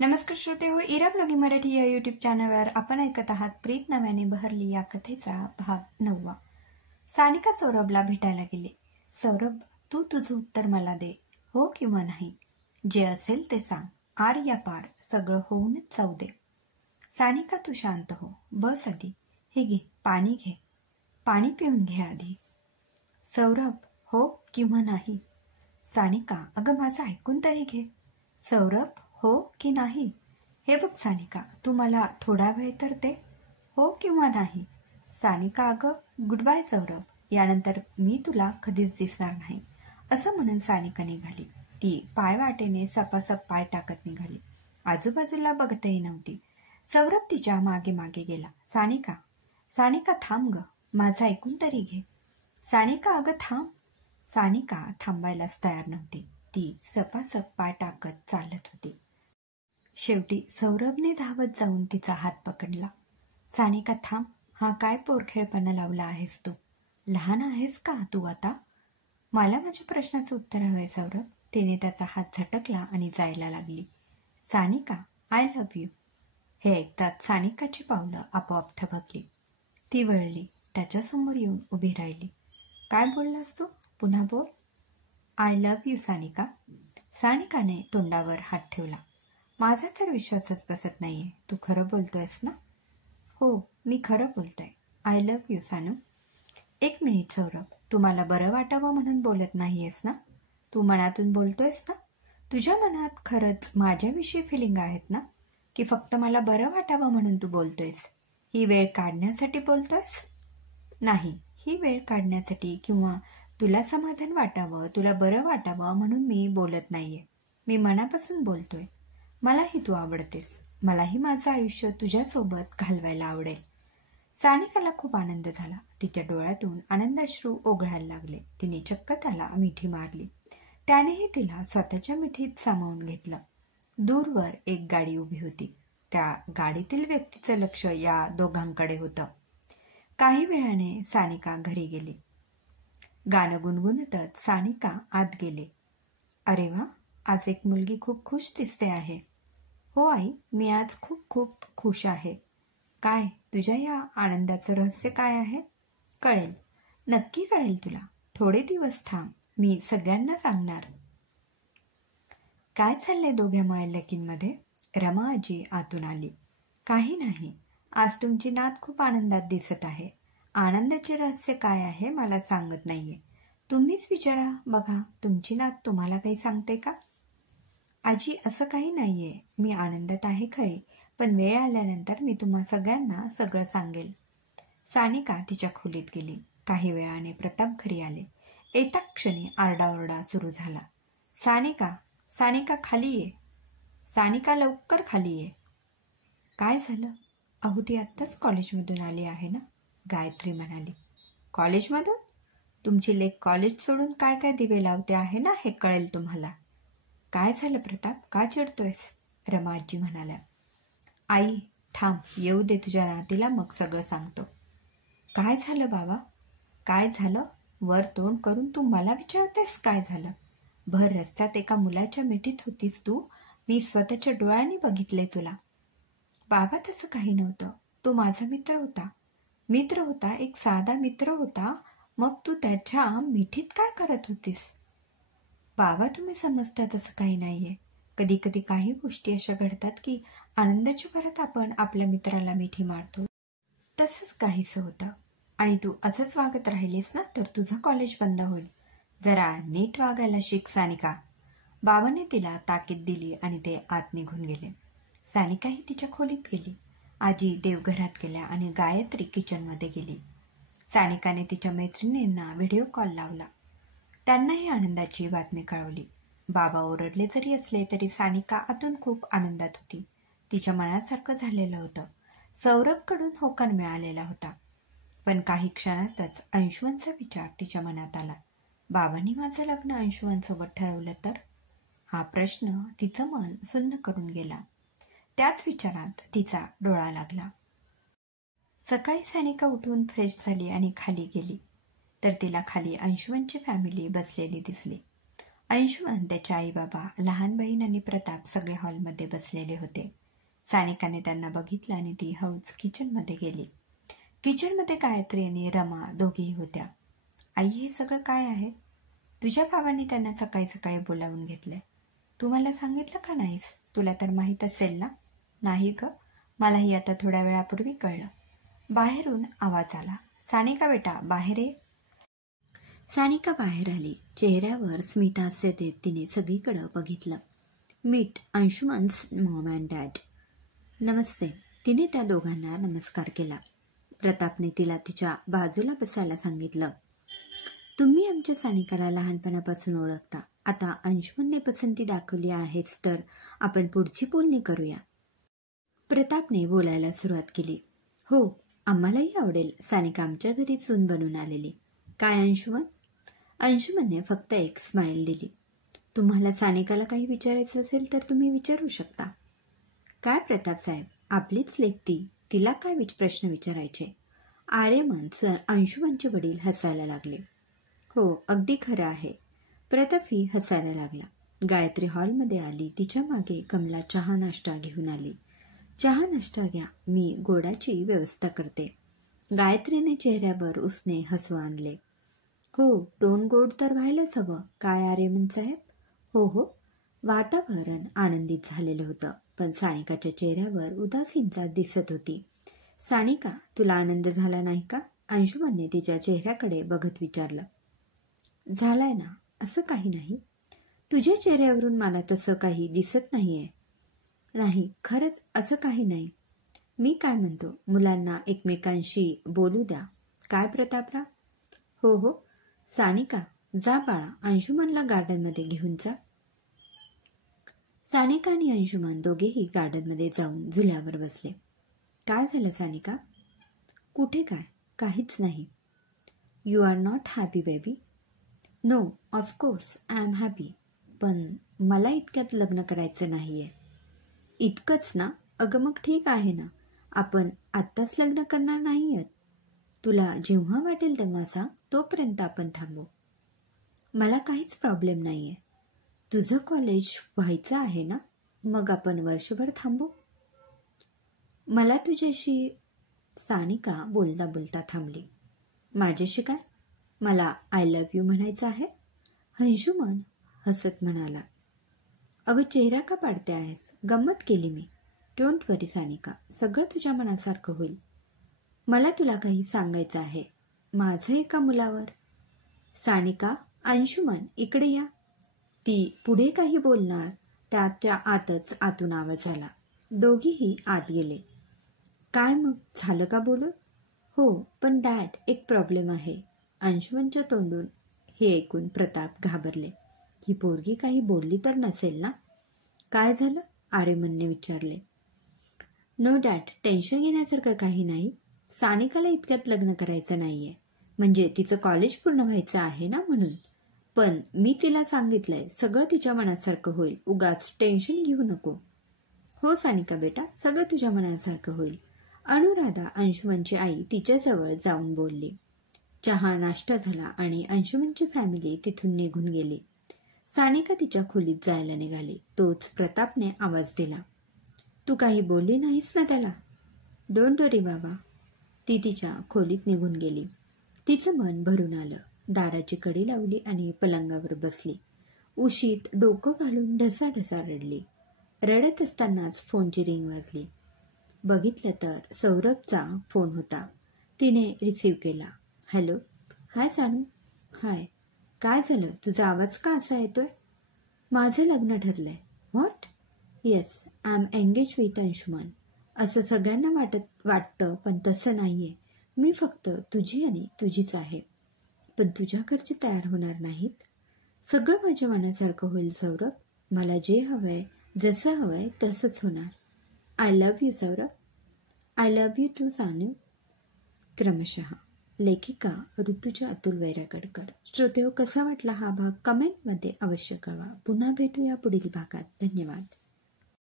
नमस्कार श्रोते हो, इरा ब्लॉगिंग मराठी या यूट्यूब चॅनलवर आपण ऐकत आहात प्रीत नव्याने बहरली या कथेचा भाग 9. सानिका सौरभला भेटायला गेली. सौरभ, तू तुझं उत्तर मला दे, हो किंवा नाही. जे असेल ते सांग, आर या पार सगळं होऊनच जाऊ दे. सानिका, तू शांत हो, बस आधी, हे घे पाणी घे, पाणी पिऊन घे आधी. सौरभ, हो किंवा नाही. सानिका, अगं माझं ऐकून तरी घे. सौरभ, हो की नाही. हे बघ सानिका, तू मला थोडा वेळ तर दे, हो किंवा नाही. सानिका, अगं गुड बाय सौरभ, यानंतर मी तुला कधीच दिसणार नाही, असं म्हणून सानिका निघाली. ती पायवाटेने सपासप पाय टाकत निघाली. आजूबाजूला बघतही नव्हती. सौरभ तिच्या मागे मागे गेला. सानिका, सानिका थांब ग, माझं ऐकून तरी घे. सानिका, अगं थांब. सानिका थांबायलाच तयार नव्हती. ती सपासप पाय टाकत चालत होती. शेवटी सौरभने धावत जाऊन तिचा हात पकडला. सानिका थांब, हा काय पोरखेळपणा लावला आहेस तू? लहान आहेस का तू आता? मला माझ्या प्रश्नाचं उत्तर हवंय सौरभ. तिने त्याचा हात झटकला आणि जायला लागली. Sanika, I love you. हे ऐकताच सानिकाची पावलं आपोआप थबकली. ती वळली, त्याच्यासमोर येऊन उभी राहिली. काय बोललास तू? पुन्हा बोल. I love you Sanika. सानिकाने तोंडावर हात ठेवला. माझा तर विश्वासच बसत नाहीये. तू खरं बोलतोयस ना? हो, मी खरं बोलतोय. I love you Sanu. एक मिनिट सौरभ, तू मला बरं वाटावं म्हणून बोलत नाहीयेस ना? तू मनातून बोलतोयस ना? तुझ्या मनात खरंच माझ्याविषयी फिलिंग आहेत ना? की फक्त मला बरं वाटावं म्हणून तू बोलतोयस? ही वेळ काढण्यासाठी बोलतोयस? नाही, ही वेळ काढण्यासाठी किंवा तुला समाधान वाटावं, तुला बरं वाटावं म्हणून मी बोलत नाहीये. मी मनापासून बोलतोय. मलाही तू आवडतेस. मलाही माझं आयुष्य तुझ्यासोबत घालवायला आवडेल. सानिकाला खूप आनंद झाला. तिच्या डोळ्यातून आनंदाश्रू ओघळायला लागले. तिने चक्क त्याला मिठी मारली. त्यानेही तिला स्वतःच्या मिठीत सामावून घेतलं. दूरवर एक गाडी उभी होती. त्या गाडीतील व्यक्तीचं लक्ष या दोघांकडे होतं. काही वेळाने सानिका घरी गेली. गाणं गुणगुणतच सानिका आत गेले. अरे वा, आज एक मुलगी खूप खुश दिसते आहे. हो आई, मी आज खूप खूप खुश आहे. काय, तुझ्या या आनंदाचं रहस्य काय आहे? कळेल, नक्की कळेल तुला. थोडे दिवस थांब, मी सगळ्यांना सांगणार. काय चाललंय दोघ्या मायलेकींमध्ये? रमा आजी आतून आली. काही नाही, आज तुमची नात खूप आनंदात दिसत आहे. आनंदाचे रहस्य काय आहे मला सांगत नाहीये. तुम्हीच विचारा बघा, तुमची नात तुम्हाला काही सांगते का? आजी, असं काही नाहीये. मी आनंदात आहे खरे, पण वेळ आल्यानंतर मी तुम्हा सगळ्यांना सगळं सांगेल. सानिका तिच्या खोलीत गेली. काही वेळाने प्रताप घरी आले. येता क्षणी आरडाओरडा सुरू झाला. सानिका, सानिका खाली ये. सानिका लवकर खाली ये. काय झालं? अहो, ती आत्ताच कॉलेजमधून आली आहे ना, गायत्री म्हणाली. कॉलेजमधून? तुमची लेक कॉलेज सोडून काय काय दिवे लावते आहे ना, हे कळेल तुम्हाला. काय झालं प्रताप, का चिडतोयस? रमा आजी म्हणाल्या. आई थांब, येऊ दे तुझ्या नातीला, मग सगळं सांगतो. काय झालं बाबा? काय झालं? वर तोंड करून तू मला विचारतेस काय झालं? भर रस्त्यात एका मुलाच्या मिठीत होतीस तू. मी स्वतःच्या डोळ्यांनी बघितले तुला. बाबा, तसं काही नव्हतं. तो माझा मित्र होता. मित्र होता, एक साधा मित्र होता. मग तू त्याच्या मिठीत काय करत होतीस? बाबा, तुम्ही समजता तसं काही नाहीये. कधी कधी काही गोष्टी अशा घडतात की आनंदाच्या भरात आपण आपल्या मित्राला मिठी मारतो. तसंच काहीसं होतं. आणि तू असंच वागत राहिलीस ना तर तुझं कॉलेज बंद होईल. जरा नीट वागायला शिक सानिका. बाबाने तिला ताकीद दिली आणि ते आत निघून गेले. सानिकाही तिच्या खोलीत गेली. आजी देवघरात गेल्या आणि गायत्री किचनमध्ये गेली. सानिकाने तिच्या मैत्रिणींना व्हिडिओ कॉल लावला. त्यांनाही आनंदाची बातमी कळवली. बाबा ओरडले जरी असले तरी सानिका आतून खूप आनंदात होती. तिच्या मनासारखं झालेलं होतं. सौरभकडून होकार मिळालेला होता. पण काही क्षणातच अंशुवनचा विचार तिच्या मनात आला. बाबांनी माझं लग्न अंशुवनसोबत ठरवलं तर? हा प्रश्न तिचं मन सुन्न करून गेला. त्याच विचारात तिचा डोळा लागला. सकाळी सानिका उठून फ्रेश झाली आणि खाली गेली तर तिला खाली अंशुवनची फॅमिली बसलेली दिसली. अंशुमन, त्याचे आई बाबा, लहान बहीण आणि प्रताप सगळे हॉलमध्ये बसलेले होते. सानिकाने त्यांना बघितलं आणि ती हळूच किचनमध्ये गेली. किचनमध्ये गायत्री आणि रमा दोघीही होत्या. आई, हे सगळं काय आहे? तुझ्या बाबांनी त्यांना सकाळी सकाळी बोलावून घेतलंय. तू मला सांगितलं का नाहीस? तुला तर माहीत असेल ना? नाही ग, मलाही आता थोड्या वेळापूर्वी कळलं. बाहेरून आवाज आला, सानिका बेटा बाहेर ये. सानिका बाहेर आली. चेहऱ्यावर स्मितहास्य देत तिने सगळीकडं बघितलं. Meet Anshuman's mom and dad. नमस्ते. तिने त्या दोघांना नमस्कार केला. प्रतापने तिला तिच्या बाजूला बसायला सांगितलं. तुम्ही आमच्या सानिकाला लहानपणापासून ओळखता. आता अंशुमनने पसंती दाखवली आहेच तर आपण पुढची बोलणी करूया. प्रतापने बोलायला सुरुवात केली. हो, आम्हालाही आवडेल सानिका आमच्या घरी सून बनून आलेली. काय अंशुमन? अंशुमनने फक्त एक स्माईल दिली. तुम्हाला सानिकाला काही विचारायचं असेल तर तुम्ही विचारू शकता. काय प्रताप साहेब, आपलीच लेक ती, तिला काय प्रश्न विचारायचे? आर्यमन सर अंशुमनचे वडील हसायला लागले. हो, अगदी खरं आहे. प्रतापही हसायला लागला. गायत्री हॉलमध्ये आली. तिच्या मागे कमला चहा नाश्ता घेऊन आली. चहा नाश्ता घ्या, मी गोडाची व्यवस्था करते. गायत्रीने चेहऱ्यावर उसने हसू आणले. हो, 2 गोड तर व्हायलाच हवं. काय आर्यमन साहेब? हो हो. वातावरण आनंदित झालेलं होतं, पण सानिकाच्या चेहऱ्यावर उदासीनता दिसत होती. सानिका, तुला आनंद झाला नाही का? अंशुमनने तिच्या चेहऱ्याकडे बघत विचारलं. झालाय ना, असं काही नाही. तुझ्या चेहऱ्यावरून मला तसं काही दिसत नाहीये. नाही, खरंच असं काही नाही. मी काय म्हणतो, मुलांना एकमेकांशी बोलू द्या. काय प्रतापराव? हो हो. सानिका, जा बाळा, अंशुमनला गार्डनमध्ये घेऊन जा. सानिका आणि अंशुमन दोघेही गार्डनमध्ये जाऊन झुल्यावर बसले. काय झालं सानिका? कुठे काय? काहीच नाही. You are not happy baby? No, of course I am happy. पण मला इतक्यात लग्न करायचं नाहीये. इतकंच ना? अगं मग ठीक आहे ना, आपण आत्ताच लग्न करणार नाहीयेत. तुला जेव्हा वाटेल तेव्हा सांग, तोपर्यंत आपण थांबू. मला काहीच प्रॉब्लेम नाहीये. तुझं कॉलेज व्हायचं आहे ना, मग आपण वर्षभर थांबू. मला तुझ्याशी. सानिका बोलता बोलता थांबली. माझ्याशी काय? मला आय लव्ह यू म्हणायचं आहे. अंशुमन हसत म्हणाला. अगं चेहरा का पाडते आहेस? गंमत केली मी. डोंट वरी सानिका, सगळं तुझ्या मनासारखं होईल. मला तुला काही सांगायचं आहे, माझं एका मुलावर. सानिका, अंशुमन इकडे या. ती पुढे काही बोलणार त्याच्या आतच आतून आवाज आला. दोघीही आत गेले. काय मग, झालं का बोलून? हो, पण डॅड, एक प्रॉब्लेम आहे. अंशुमनच्या तोंडून हे ऐकून प्रताप घाबरले. ही पोरगी काही बोलली तर नसेल ना? काय झालं? आर्यमनने विचारले. नो डॅड, टेन्शन घेण्यासारखं काही नाही. सानिकाला इतक्यात लग्न करायचं नाहीये. म्हणजे तिचं कॉलेज पूर्ण व्हायचं आहे ना, म्हणून. पण मी तिला सांगितलंय, सगळं तिच्या मनासारखं होईल. उगाच टेन्शन घेऊ नको. हो सानिका बेटा, सगळं तुझ्या मनासारखं होईल. अनुराधा, अंशुमनची आई, तिच्याजवळ जाऊन बोलली. चहा नाश्ता झाला आणि अंशुमनची फॅमिली तिथून निघून गेली. सानिका तिच्या खोलीत जायला निघाली. तोच प्रतापने आवाज दिला. तू काही बोलली नाहीस ना त्याला? डोंट वरी बाबा. ती तिच्या खोलीत निघून गेली. तिचं मन भरून आलं. दाराची कडी लावली आणि पलंगावर बसली. उशीत डोकं घालून ढसाढसा रडली. रडत असतानाच फोनची रिंग वाजली. बघितलं तर सौरभचा फोन होता. तिने रिसीव्ह केला. हॅलो. हाय सानू. हाय. काय झालं? तुझा आवाज का असा येतोय? माझं लग्न ठरलंय. What? Yes, I am engage with Anshuman. असं सगळ्यांना वाटतं, पण तसं नाहीये. मी फक्त तुझी आणि तुझीच आहे. पण तुझ्या घरचे तयार होणार नाहीत. सगळं माझ्या मनासारखं होईल सौरभ. मला जे हवंय, जसं हवंय तसंच होणार. I love you Saurabh. I love you too Sanu. क्रमशः. लेखिका ऋतुजा अतुल वैरागडकर. श्रोतेहो, कसा वाटला हा भाग कमेंटमध्ये अवश्य कळवा. पुन्हा भेटूया पुढील भागात. धन्यवाद.